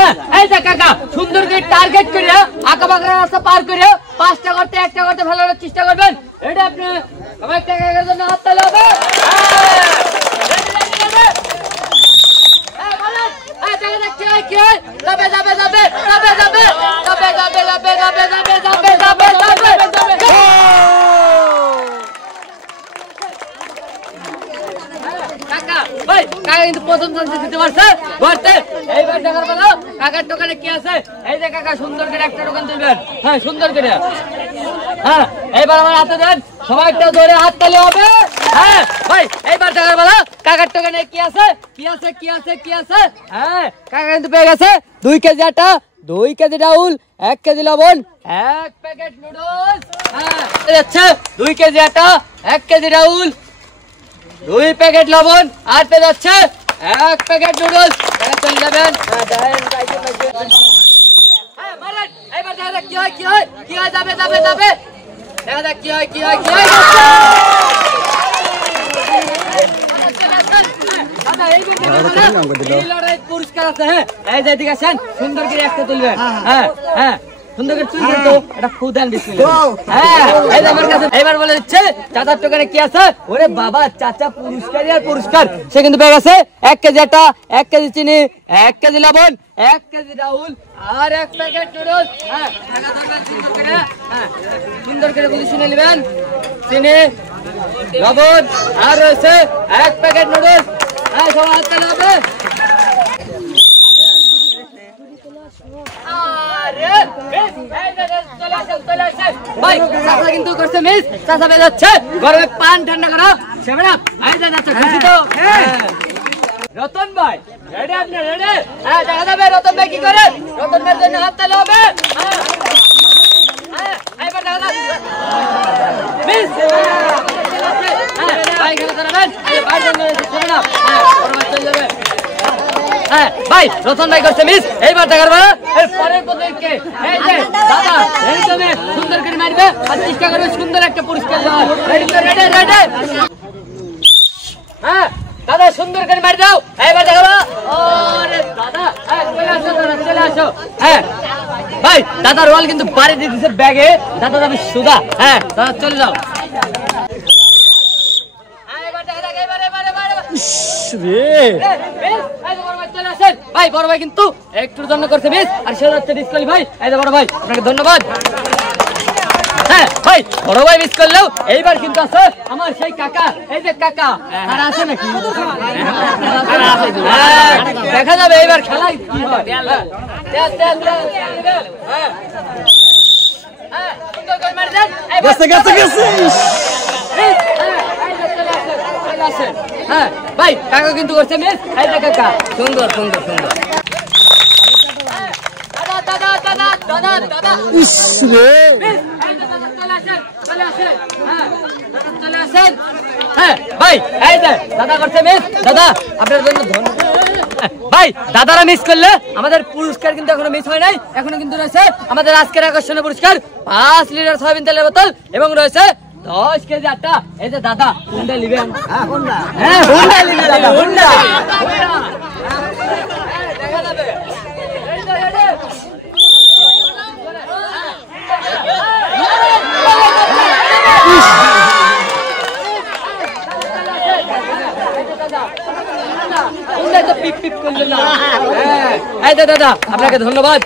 হ্যাঁ এই যে কাকা সুন্দর করে টার্গেট করে আঁকা বাঁকা রাস্তা পার করে 5টা করতে 1টা করতে ফেলানোর চেষ্টা করবেন। এটা আপনি আমার টাকার জন্য হাত তালি হবে। কিন্তু প্রথম চান্স দিতে পারছে ঘরতে। এইবার দেখার বলো কাকার দোকানে কি আছে। এই যে কাকা সুন্দর করে একটা দোকান তুলবেন। হ্যাঁ সুন্দর করে। হ্যাঁ এইবার আমার হাতে দেন, সবাইটা ধরে হাত তালি হবে। হ্যাঁ ভাই এইবার দেখার বলো কাকার দোকানে কি আছে কি আছে কি আছে কি আছে। হ্যাঁ কাকা কিন্তু পেয়ে গেছে 2 কেজি আটা, 2 কেজি ডাউল, 1 কেজি লবণ, 1 প্যাকেট নুডলস। হ্যাঁ আচ্ছা 2 কেজি আটা, 1 কেজি ডাউল, 2 প্যাকেট লবণ, আর পেয়ে যাচ্ছে 1 প্যাকেট নুডলস। চলে যাবেন। এইবার দেখা যাক কি হয় কি হয় কি হয়। যাবে যাবে যাবে দেখা যাক কি হয় কি হয় কি হয়। পুরস্কার আছে। হ্যাঁ এই যে এদিকে আসেন, সুন্দর করে একটা তুলবেন। হ্যাঁ হ্যাঁ সুন্দর করে তুলবেন তো এটা খুদান বিসমিল্লাহ। হ্যাঁ এই যে আমার কাছে এবার বলে দিচ্ছে চাচার দোকানে কি আছে। ওরে বাবা চাচা পুরস্কারই আর পুরস্কার। সে কিন্তু পেয়ে গেছে 1 কেজি আটা, 1 কেজি চিনি, 1 কেজি লবণ, 1 কেজি ডাউল, আর 1 প্যাকেট নুডলস। হ্যাঁ টাকা ধরবেন সুন্দর করে। হ্যাঁ সুন্দর করে বুঝে শুনে নেবেন। চিনি, লবণ, আর রয়েছে 1 প্যাকেট নুডলস। হ্যাঁ সবাই হাত তালি হবে। ভাই চাচা কিন্তু করছে মিস। চাচা পেয়ে যাচ্ছে গরমে পান ঠান্ডা করা 7 আপ। খুশি তো? রতন ভাই রেডি? আপনি রেডি? হ্যাঁ দেখা যাবে রতন ভাই কি করে। রতন ভাইয়ের জন্য হাত তালি হবে। হ্যাঁ এইবার দেখা যাবে মিস। হ্যাঁ ভাই খেলা করাবেন। ভাই জন্য 7 আপ। হ্যাঁ গরমে চলে যাবে। হ্যাঁ ভাই রতন ভাই করছে মিস। এইবার দেখার বলো এর পরের পদকে এই যে দাদা এই জন্য সুন্দর করে মারবে আর চেষ্টা করবে সুন্দর একটা পুরস্কার দেওয়ার। রেডি তো? Ready ready. হ্যাঁ দাদা সুন্দর করে মার দাও। এইবার দেখাবো। ওরে দাদা চলে আসো চলে আসো। হ্যাঁ ভাই দাদার রোল কিন্তু বাড়ি দিয়ে দিছে ব্যাগে। দাদা যাবে সুদা। হ্যাঁ দাদা চলে যাও। ভাই বড় ভাই কিন্তু একটুর জন্য করছে মিস আর সে যাচ্ছে ডিসকোয়ালিফাই। এই যে বড় ভাই আপনাকে ধন্যবাদ। হ্যাঁ ভাই বড় ভাই মিস করলেও এইবার কিন্তু আছে আমার সেই কাকা। এই যে কাকা আর আছে নাকি দেখা যাবে এইবার খেলায় কি হয়। হ্যাঁ ভাই কাকা কিন্তু করছে মিস। এই যে কাকা সুন্দর সুন্দর সুন্দর। দাদা দাদা দাদা দাদা ইস রে চলে আসেন। হ্যাঁ চলে আসেন। হ্যাঁ ভাই এই যে দাদা করছে মিস। দাদা আপনার জন্য ধন্যবাদ। ভাই দাদারা মিস করলে আমাদের পুরস্কার কিন্তু এখনো মিস হয় নাই। এখনো কিন্তু রয়েছে আমাদের আজকের আকর্ষণীয় পুরস্কার 5 লিটার সয়াবিন তেলের বোতল এবং রয়েছে 10 কেজি আটা। এই যে দাদা হুন্ডা নিবেন? হ্যাঁ হুন্ডা। হ্যাঁ হুন্ডা নিবেন দাদা হুন্ডা। দেখা যাবে। দাদা আপনাকে ধন্যবাদ।